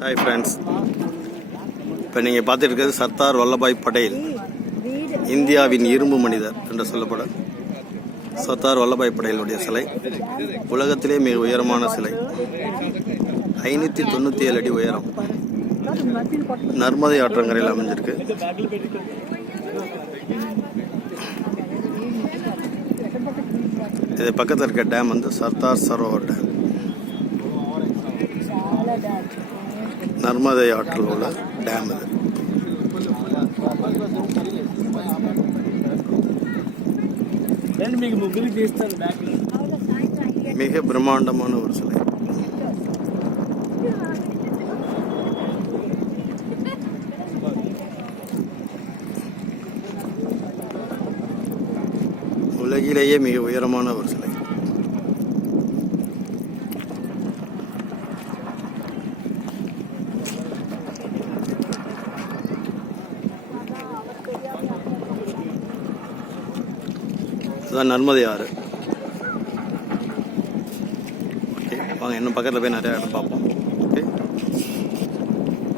Hi friends, இப்போ நீங்கள் பார்த்துட்டு இருக்கிறது சர்தார் வல்லபாய் பட்டேல், இந்தியாவின் இரும்பு மனிதர் என்று சொல்லப்படும் சர்தார் வல்லபாய் பட்டேலுடைய சிலை. உலகத்திலே மிக உயரமான சிலை, 597 அடி உயரம். நர்மதை ஆற்றங்கரையில் அமைஞ்சிருக்கு. இது பக்கத்தில் இருக்க டேம் வந்து சர்தார் சரோவர் டேம். நர்மதை ஆற்றில் உள்ள டேம் இது. மிக பிரம்மாண்டமான ஒரு சிலை. உலகிலேயே மிக உயரமான ஒரு சிலை. இதுதான் நர்மதை ஆறு. ஓகே, வாங்க இன்னும் பக்கத்தில் போய் நிறைய இடம் பார்ப்போம்.